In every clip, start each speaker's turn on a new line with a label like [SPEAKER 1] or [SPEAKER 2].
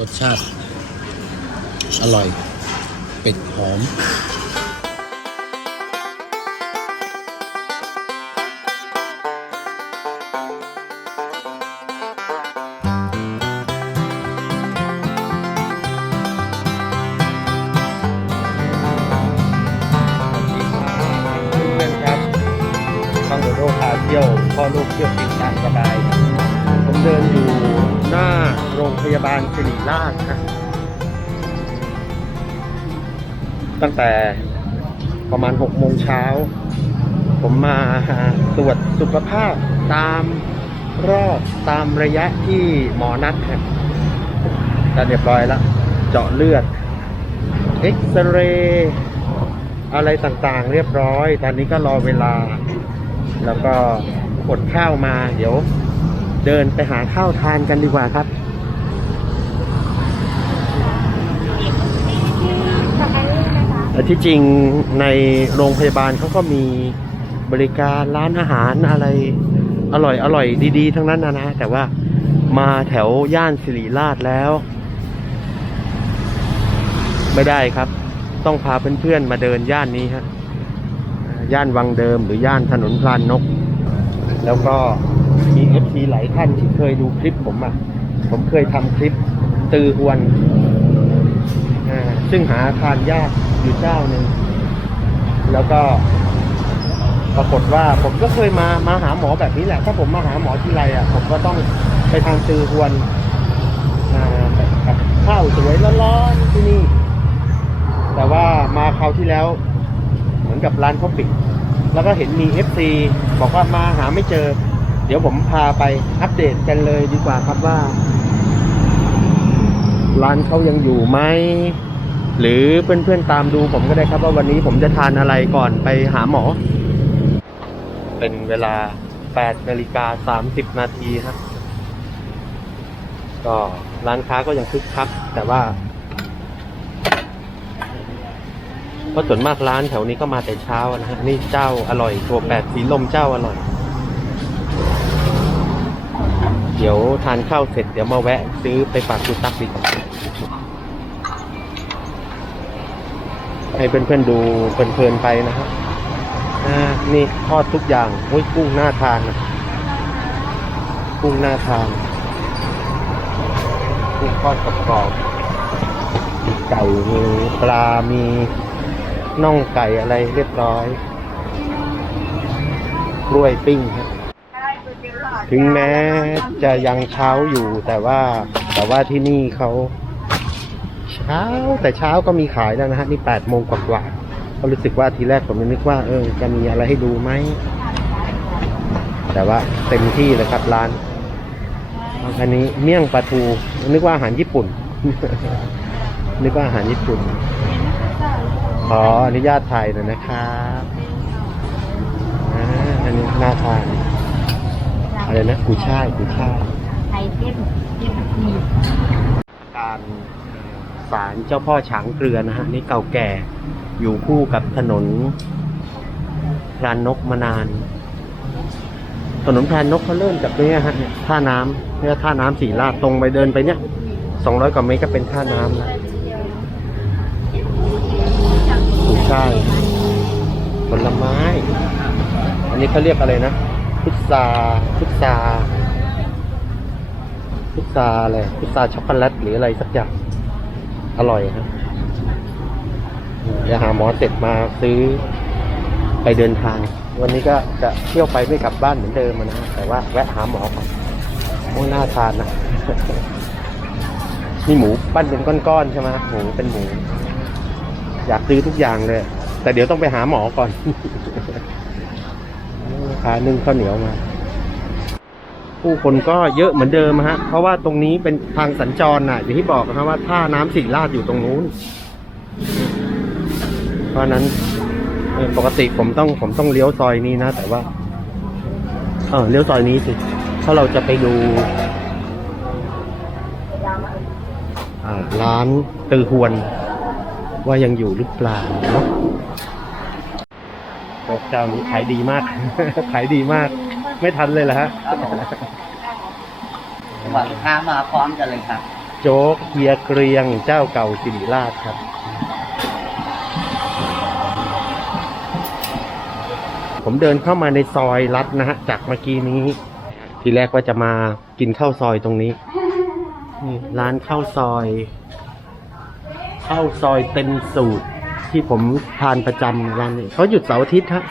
[SPEAKER 1] รสชาติ อร่อย เป็ดหอม
[SPEAKER 2] เพื่อนๆครับช่องโดโดพาเที่ยวพ่อลูกเที่ยวติดตามสบาย พยาบาลสิริราชนะตั้งแต่ประมาณ6โมงเช้า ผมมาตรวจสุขภาพตามรอบตามระยะที่หมอนัดครับก็เรียบร้อยแล้ว เจาะเลือด เอ็กซเรย์อะไรต่างๆ เรียบร้อย ตอนนี้ก็รอเวลา แล้วก็กดข้าวมา เดี๋ยวเดินไปหาข้าวทานกันดีกว่าครับ แต่ ที่จริงในโรงพยาบาลเขาก็มีบริการร้านอาหารอะไรอร่อยอร่อยดีๆ ทั้งนั้นนะนะ แต่ว่ามาแถวย่านสิริราชแล้ว ไม่ได้ครับ ต้องพาเพื่อนๆมาเดินย่านนี้ฮะย่านวังเดิมหรือย่านถนนพลานนก แล้วก็มีเอฟซีหลายท่านที่เคยดูคลิปผมอะ ผมเคยทำคลิปตือหวนอ่าซึ่งหาทานยาก อยู่เจ้าหนึ่งแล้วก็ปรากฏว่าผมก็เคยมามาหาหมอแบบนี้แหละ ถ้าผมมาหาหมอที่ไรอะ ผมก็ต้องไปทางตือหวนกับข้าวสวยร้อนๆที่นี่ แต่ว่ามาคราวที่แล้ว เหมือนกับร้านเขาปิด แล้วก็เห็นมี FC บอกว่ามาหาไม่เจอ เดี๋ยวผมพาไปอัปเดตกันเลยดีกว่าครับว่า ร้านเขายังอยู่ไหม หรือเพื่อนๆตามดูผมก็ได้ครับว่าวันนี้ผมจะทานอะไรก่อนไปหาหมอ เป็นเวลา8นาฬิกา30นาทีครับก็ร้านค้าก็ยังคึกคักแต่ว่าเพราะส่วนมากร้านแถวนี้ก็มาแต่เช้านะฮะนี่เจ้าอร่อยตัวแปดสีลมเจ้าอร่อย เดี๋ยวทานข้าวเสร็จเดี๋ยวมาแวะซื้อไปฝากคุณตักดีกว่า ให้เพื่อนๆดูเพลินๆไปนะฮะอ่านี่ทอดทุกอย่างโอ้ยกุ้งหน่าทานนะกุ้งหน่าทานกุ้งทอดกรอบมีไก่มีปลา มีน่องไก่อะไรเรียบร้อยกล้วยปิ้งครับถึงแม้จะยังเช้าอยู่แต่ว่าแต่ว่าที่นี่เขา เช้าแต่เช้าก็มีขายแล้วนะฮะนี่แปดโมงกว่าๆก็รู้สึกว่าทีแรกผมนึกว่าเออจะมีอะไรให้ดูไหม แต่ว่าเต็มที่เลยครับร้าน อันนี้เมี่ยงปลาทูนึกว่าอาหารญี่ปุ่น นึกว่าอาหารญี่ปุ่น ขออนุญาตถ่ายหน่อยนะครับอ่าอันนี้น่าทานอะไรนะกุยช่ายกุยช่าย
[SPEAKER 3] ไข่เส้นเส้นหมี่
[SPEAKER 2] การ ศาลเจ้าพ่อฉางเกลือนะฮะนี่เก่าแก่อยู่คู่กับถนนพรานนกมานาน ถนนพรานนกเขาเริ่มจากนี้ฮะท่าน้ำเนี่ยท่าน้ำสีลาดตรงไปเดินไปเนี่ยสองร้อยกว่าเมตรก็เป็นท่าน้ำแล้วกุยช่ผลไม้ อันนี้เขาเรียกอะไรนะ พุทราพุทราพุทราอะไรพุทราช็อกโกแลตหรืออะไรสักอย่าง อร่อยครับเดี๋ยวหาหมอเสร็จมาซื้อไปเดินทาง วันนี้ก็จะเที่ยวไปไม่กลับบ้านเหมือนเดิมนะแต่ว่าแวะหาหมอก่อนโอ้น่าทานนะนี่หมูปั้นเป็นก้อนๆใช่ไหมหมูเป็นหมู อยากซื้อทุกอย่างเลย แต่เดี๋ยวต้องไปหาหมอก่อนพานึ่งข้าวเหนียวมา ผู้คนก็เยอะเหมือนเดิมฮะ เพราะว่าตรงนี้เป็นทางสัญจรน่ะอย่างที่บอกนะว่าท่าน้ำสีลาดอยู่ตรงนู้น เพราะนั้นปกติผมต้องผมต้องเลี้ยวซอยนี้นะ แต่ว่า เออเลี้ยวซอยนี้สิถ้าเราจะไปดูร้านตือหวน ว่ายังอยู่หรือเปล่าเนาะเจ้านี้ขายดีมาก ขายดีมาก ไม่ทันเลยเหรอฮะ
[SPEAKER 4] ครับผมว่าลูกค้ามาพร้อมกันเลยครับ
[SPEAKER 2] คโจ๊กเฮียเกรียงเจ้าเก่าสิริราชครับ ผมเดินเข้ามาในซอยลัดนะฮะ จากเมื่อกี้นี้ ทีแรกว่าจะมากินข้าวซอยตรงนี้นี่ร้านข้าวซอยข้าวซอยเต็มสูตร ที่ผมทานประจำร้านนี้เขาหยุดเสาร์อาทิตย์ฮะ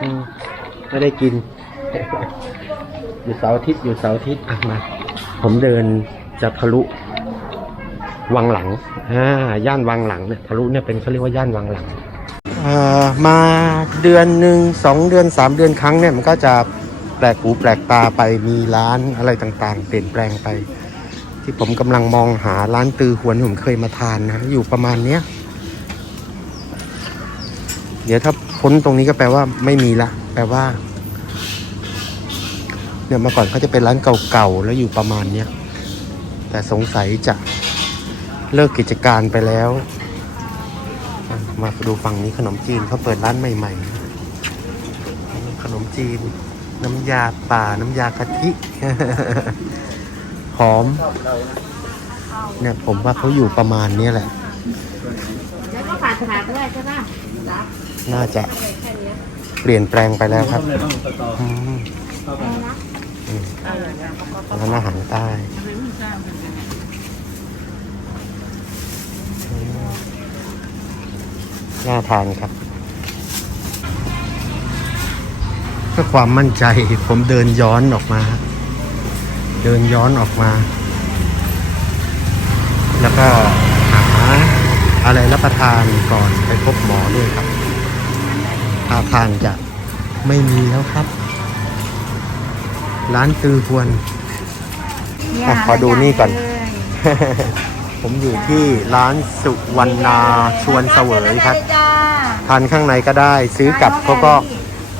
[SPEAKER 2] อืมไม่ได้กิน หยุดเสาร์อาทิตย์หยุดเสาร์อาทิตย์อะมา ผมเดินจะทะลุ วังหลังอ่าย่านวังหลังเนี่ยทะลุเนี่ยเป็นเขาเรียกว่าย่านวังหลังเอ่อมาเดือนหนึ่งสองเดือนสามเดือนครั้งเนี่ยมันก็จะแปลกหูแปลกตาไปมีร้านอะไรต่างๆ เปลี่ยนแปลงไป ที่ผมกำลังมองหาร้านตือหวนี่ผมเคยมาทานนะอยู่ประมาณเนี้ยเดี๋ยวถ้าพ้นตรงนี้ก็แปลว่าไม่มีละ แปลว่า เนี่ยเมื่อก่อนเขาจะเป็นร้านเก่าๆแล้วอยู่ประมาณเนี้ยแต่สงสัยจะเลิกกิจการไปแล้ว มาดูฝั่งนี้ขนมจีนเขาเปิดร้านใหม่ ๆ ขนมจีน น้ำยาป่าน้ำยากะทิหอม เนี่ยผมว่าเขาอยู่ประมาณนี้แหละ
[SPEAKER 3] แล้วก็ฝาดขนาดด้วยใช่ป่ะรับ
[SPEAKER 2] น่าจะเปลี่ยนแปลงไปแล้วครับอืม
[SPEAKER 3] อะไร้า
[SPEAKER 2] นอาหารใต้น่าทานครับ เพื่อความมั่นใจผมเดินย้อนออกมา เดินย้อนออกมา แล้วก็หาอะไรรับประทานก่อนไปพบหมอด้วยครับท่าทางจะไม่มีแล้วครับ ร้านตือหวนอะขอดูนี่ก่อน ผมอยู่ที่ร้านสุวรรณาชวนเสวยครับ
[SPEAKER 3] จ้า
[SPEAKER 2] ทานข้างในก็ได้ซื้อกลับเขาก็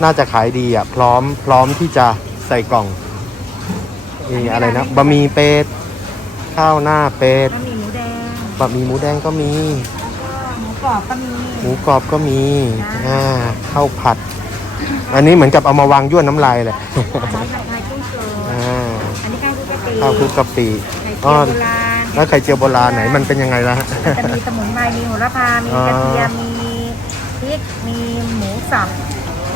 [SPEAKER 2] น่าจะขายดีอะ พร้อมพร้อมที่จะใส่กล่องมีอะไรนะบะหมี่เป็ดข้าวหน้าเป็ด
[SPEAKER 3] บะหมี่หมูแดง
[SPEAKER 2] บะหมี่หมูแดงก็มี
[SPEAKER 3] แล้วก็หมูกรอบก็มี
[SPEAKER 2] หมูกรอบก็มีอ่าข้าวผัด อันนี้เหมือนกับเอามาวางยั่วน้ำลายแหละ
[SPEAKER 3] ไม้ผัดไทย
[SPEAKER 2] ข้าวคลุกกะปิ
[SPEAKER 3] ไข่
[SPEAKER 2] อ๋อ
[SPEAKER 3] เจียวโบราณ
[SPEAKER 2] แล้วไข่เจียวโบราณไหนมันเป็นยังไงล่ะ
[SPEAKER 3] จะมีสมุนไพรมีโหระพา มีกระเทียม มีพริก มีหมูสับ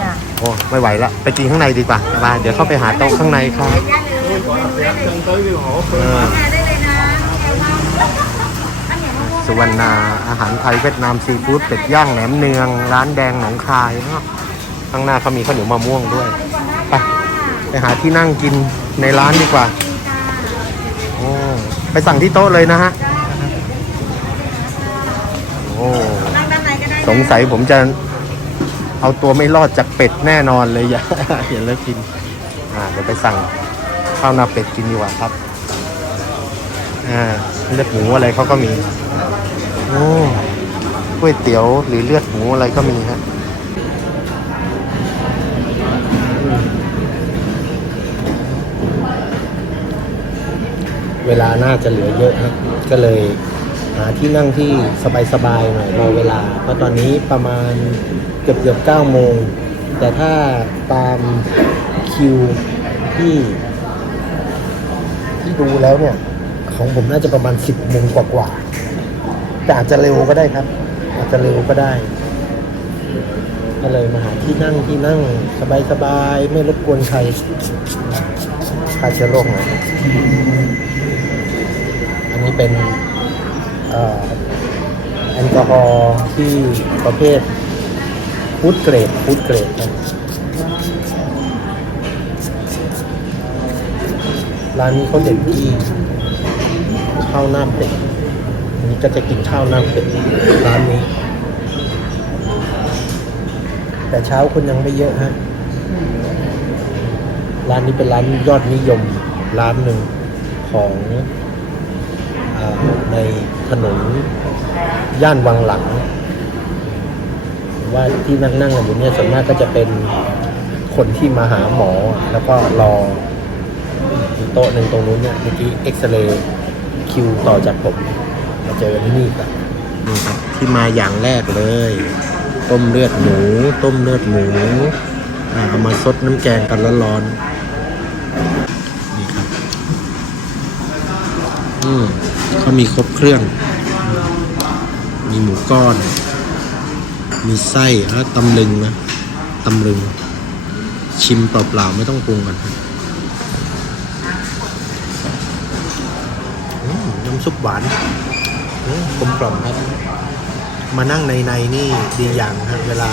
[SPEAKER 3] จ้ะ
[SPEAKER 2] โอ้ไม่ไหวละไปกินข้างในดีกว่าไปเดี๋ยวเข้าไปหาโต๊ะข้างในครับ
[SPEAKER 3] ได้เลยเมนูได้เลย
[SPEAKER 2] เออ
[SPEAKER 3] มาได้เลยนะอันเหนียวมะม่วง
[SPEAKER 2] สุวรรณาอาหารไทยเวียดนามซีฟู้ดเป็ดย่างแหนมเนือง ร้านแดงหนองคายเนาะข้างหน้าเขามีข้าวเหนียวมะม่วงด้วยไปไปหาที่นั่งกินในร้านดีกว่า โอ้ไปสั่งที่โต๊ะเลยนะฮะโอ้
[SPEAKER 3] นั่งด้านในก็ได้นะ
[SPEAKER 2] สงสัยผมจะเอาตัวไม่รอดจากเป็ดแน่นอนเลยอย่า เห็นแล้วกินอ่าเดี๋ยวไปสั่งข้าวหน้าเป็ดกินดีกว่าครับอ่าเลือดหมูอะไรเขาก็มีโอ้ก๋วยเตี๋ยวหรือเลือดหมูอะไรก็มีฮะ เวลาน่าจะเหลือเยอะครับก็เลยหาที่นั่งที่สบายๆหน่อยรอเวลา เพราะตอนนี้ประมาณเกือบเกือบเก้าโมง แต่ถ้าตามคิวที่ ที่ดูแล้วเนี่ย ของผมน่าจะประมาณสิบโมงกว่าๆแต่อาจจะเร็วก็ได้ครับ อาจจะเร็วก็ได้ก็เลยมาหาที่นั่งที่นั่งสบายๆไม่รบกวนใครฆ่าเชื้อโรคหน่อย เป็นแอลกอฮอล์ที่ประเภทฟูดเกรดฟูดเกรดนะร้านนี้เขาเด่นที่ข้าวหน้าเป็ดนนี้ก็จะกินข้าวหน้าเป็ดร้านนี้ แต่เช้าคนยังไม่เยอะฮะร้านนี้เป็นร้านยอดนิยมร้านหนึ่งของ ในถนนย่านวังหลัง ว่าที่นั่งนั่งอยู่เนี่ยส่วนมากก็จะเป็นคนที่มาหาหมอแล้วก็รอโต๊ะหนึ่งตรงนู้นเนี่ยเมื่อกี้เอ็กซเรย์คิวต่อจากผมมาเจอที่นี่ครับนี่ครับที่มาอย่างแรกเลย ต้มเลือดหมู ต้มเลือดหมูเอามาซดน้ำแกงกันร้อนๆนี่ครับ อืม เขามีครบเครื่อง มีหมูก้อน มีไส้แล้วตำลึงนะตำลึง ชิมเปล่าๆไม่ต้องปรุงกันน้ำซุปหวานกลมกล่อมครับ มานั่งในในๆนี่ดีอย่างครับเวลา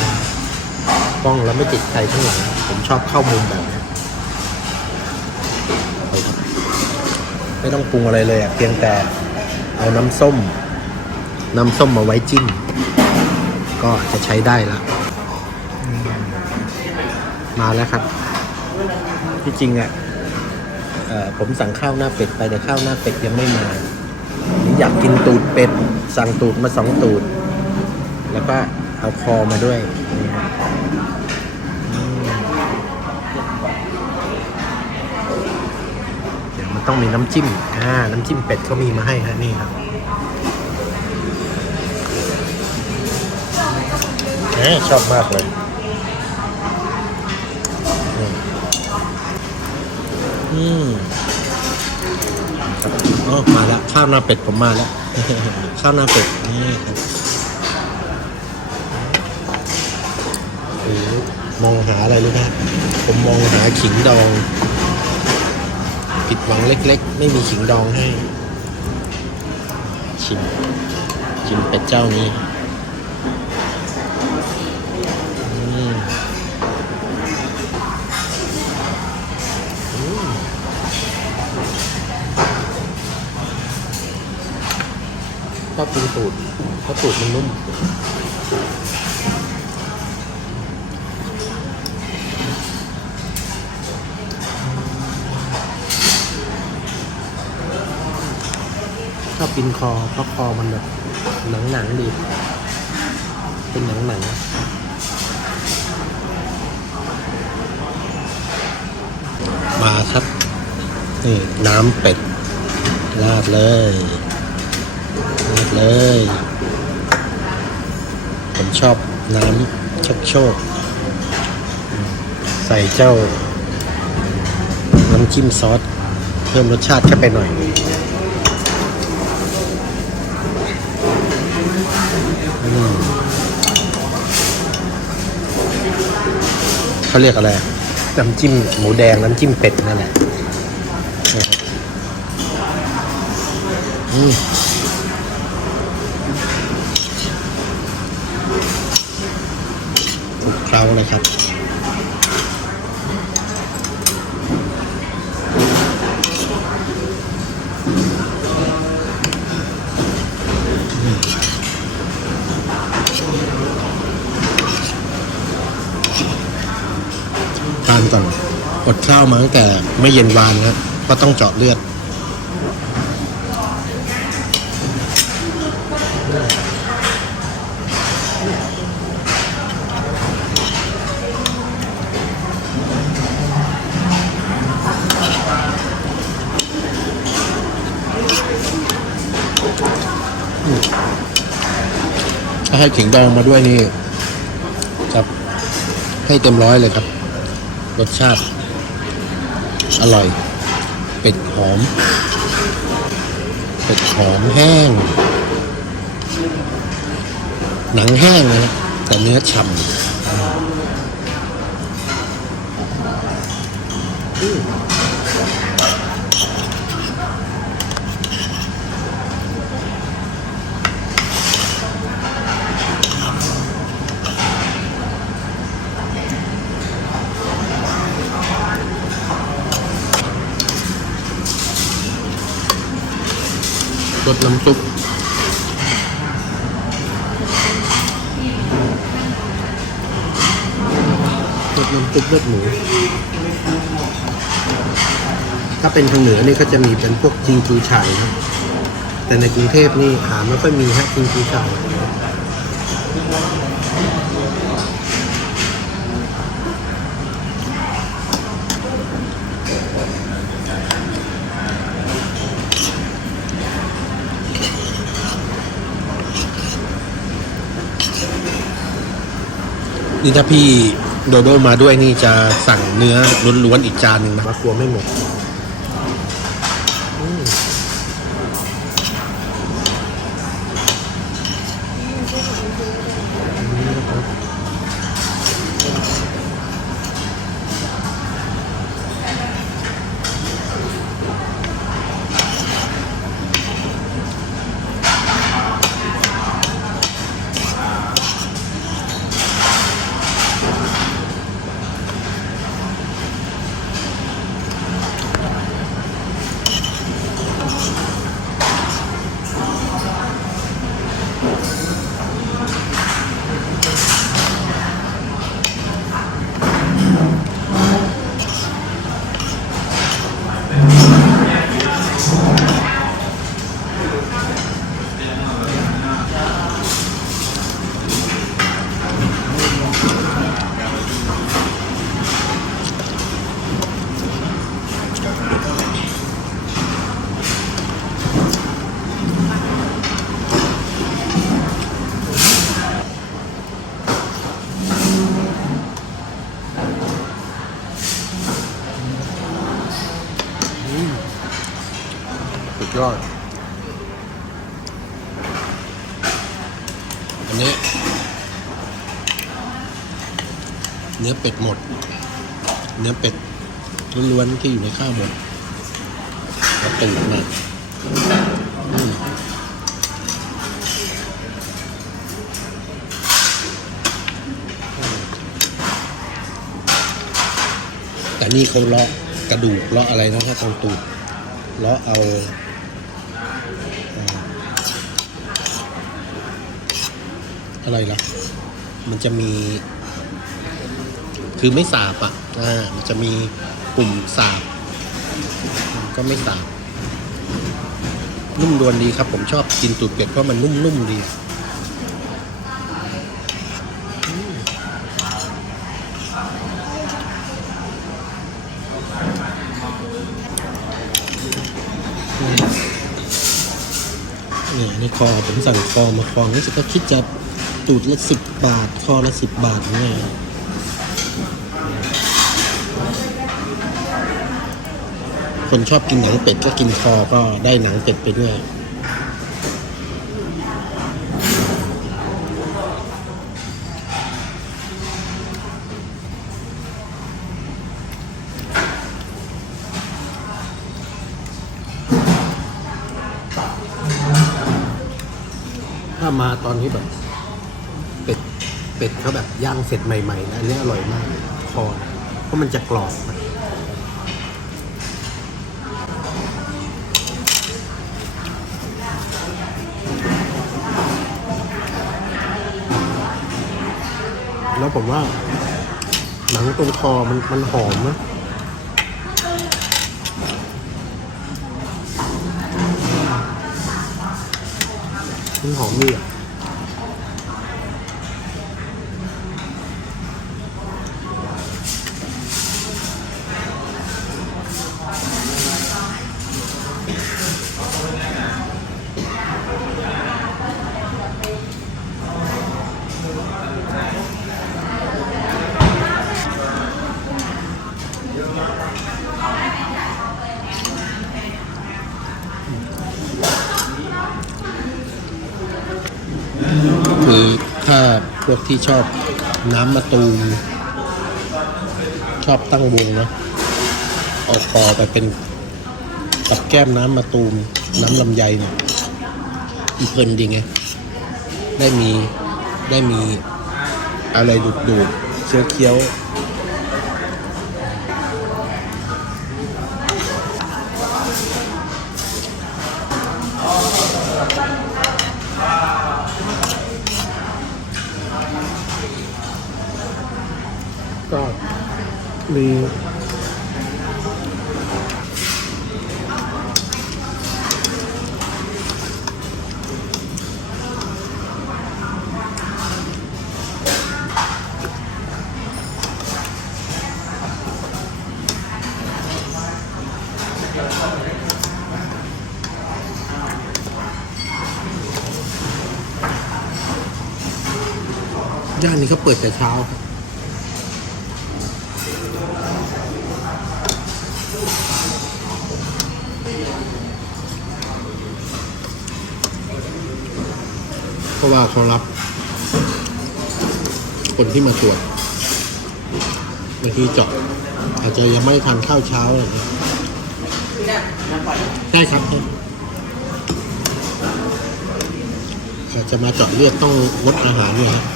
[SPEAKER 2] กล้องแล้วไม่ติดใครข้างหลัง ผมชอบเข้ามุมแบบนี้ไม่ต้องปรุงอะไรเลยอะเพียงแต่ เอาน้ำส้ม น้ำส้มมาไว้จิ้ม ก็จะใช้ได้ละอืมมาแล้วครับ ที่จริงอะเอ่อผมสั่งข้าวหน้าเป็ดไปแต่ข้าวหน้าเป็ดยังไม่มา อยากกินตูดเป็ด สั่งตูดมาสองตูด แล้วก็เอาคอมาด้วยนี่ครั ต้องมีน้ำจิ้ม อ่า น้ำจิ้มเป็ดเขามีมาให้ฮะนี่ครับเอ๊ะชอบมากเลยอืมอืมครับโอ้มาแล้ว ข้าวหน้าเป็ดผมมาแล้ว ข้าวหน้าเป็ด นี่ครับโอ้โหมองหาอะไรรู้ไหมผมมองหาขิงดอง ผิดหวังเล็กๆ ไม่มีขิงดองให้ ชิม ชิมเป็ดเจ้านี้อืมอืมชอบกินตูดเพราะตูดมันนุ่ม ชอบกินคอเพราะคอมันแบบหนังหนังๆดี เป็นหนังหนังๆมาครับ นี่น้ำเป็ดราดเลยราดเลย ผมชอบน้ำโชกโชกใส่เจ้าน้ำจิ้มซอส เพิ่มรสชาติเข้าไปหน่อย เขาเรียกอะไรน้ำจิ้มหมูแดงน้ำจิ้มเป็ดนั่นแหละบอืมคลุกเคล้าเลยครับ ทานก่อนอดข้าวมาตั้งแต่ไม่เย็นวานครับก็ต้องเจาะเลือด ถ้าให้ขิงดองมาด้วยนี่ครับ ให้เต็มร้อยเลยครับ รสชาติ อร่อย เป็ดหอม เป็ดหอมแห้ง หนังแห้งนะแต่เนื้อฉ่ำ รสน้ำซุปรสน้ำซุปเลือดหมู ถ้าเป็นทางเหนือนี่ก็จะมีเป็นพวกจิงจูฉ่ายครับ แต่ในกรุงเทพนี่หาไม่ค่อยมีฮะจิงจูฉ่าย นี่ถ้าพี่โดโดมาด้วยนี่จะสั่งเนื้อล้วนๆอีกจานหนึ่งมากลัวไม่หมดุดยอด อันนี้ เนื้อเป็ดหมด เนื้อเป็ดล้วนๆที่อยู่ในข้าวหมดกระตุ่นมาแต่นี่เขาเลาะกระดูกเลาะอะไรนะเขาเราตูดเลาะเอา อะไรล่ะ มันจะมี คือไม่สาบอะ อ่า มันจะมีปุ่มสาบ ก็ไม่สาบ นุ่มดวนดีครับ ผมชอบกินตูดเป็ดเพราะมันนุ่มๆดีเนี่ยในคอผมสั่งคอมาคอรู้สึกก็คิดจะ ตูดละสิบบาท คอละสิบบาทเนี่ยคนชอบกินหนังเป็ดก็กินคอก็ได้หนังเป็ดไปด้วย ถ้ามาตอนนี้แบบเป็ด เป็ดเขาแบบย่างเสร็จใหม่ๆนะอันนี้อร่อยมากคอเพราะมันจะกรอบแล้วผมว่า หนังตรงคอมันมันหอมนะมันหอมดีอะ วกที่ชอบน้ำมะตูมชอบตั้งวงนะออกคอไปเป็นกับแก้มน้ำมะตูม น้ำลำไยเนี่ยเพลินดีไง ได้มีได้มีอะไรดูดดูดเคี้ยวเคี้ยว ย่านนี้เขาเปิดแต่เช้าครับเพราะว่าเขารับ คนที่มาตรวจบางทีเจาะอาจจะยังไม่ทานข้าวเช้าอะไรอย่างเงี้ยใช่ครับครับอาจจะมาเจาะเลือดต้องงดอาหารเนี่ยครับ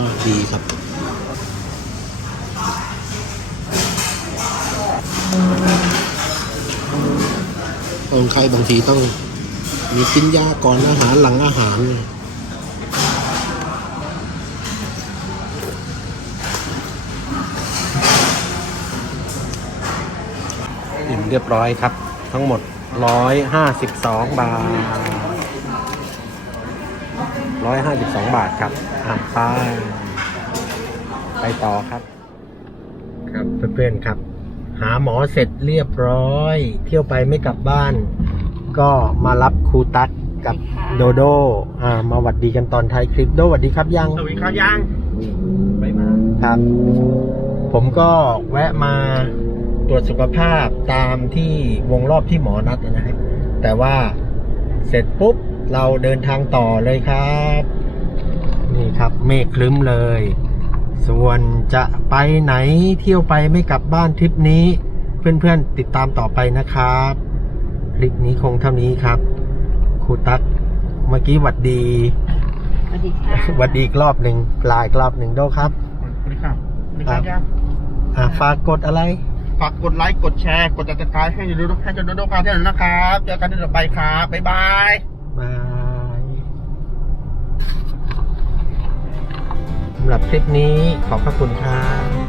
[SPEAKER 2] ก็ดีครับคนไข้บางทีต้องมีกินยาก่อนอาหารหลังอาหารเนี่ยอิ่มเรียบร้อยครับ ทั้งหมด 152 บาท 152 บาทครับอะไปไปต่อครับ ครับเพื่อนๆครับ หาหมอเสร็จเรียบร้อย เที่ยวไปไม่กลับบ้าน ก็มารับครูตั๊กกับโดโดอ่ามาหวัดดีกันตอนท้ายคลิปโดหวัดดีครับยัง
[SPEAKER 4] สวัสดีครับยังไปมา
[SPEAKER 2] ครับ ผมก็แวะมาตรวจสุขภาพตามที่วงรอบที่หมอนัดนะครับแต่ว่าเสร็จปุ๊บ เราเดินทางต่อเลยครับ นี่ครับเมฆคลึ้มเลย ส่วนจะไปไหนเที่ยวไปไม่กลับบ้านทริปนี้ เพื่อนๆติดตามต่อไปนะครับ คลิปนี้คงเท่านี้ครับครูตั๊กเมื่อกี้หวัดดี
[SPEAKER 3] สวัสดีค่ะ
[SPEAKER 2] หวัดดีอีกรอบหนึ่งลาอีกรอบหนึ่งโดครับ
[SPEAKER 4] สวัสดีครับสวัสดีครับ
[SPEAKER 2] อ่าฝากกดอะไร
[SPEAKER 4] ฝากกดไลค์ กดแชร์ กดติดตามให้ดูให้จนดูการเที่ยวนะครับ เจอกันที่ต่อไปครับ บ๊ายบาย
[SPEAKER 2] บายสำหรับคลิปนี้ขอบพระคุณครับ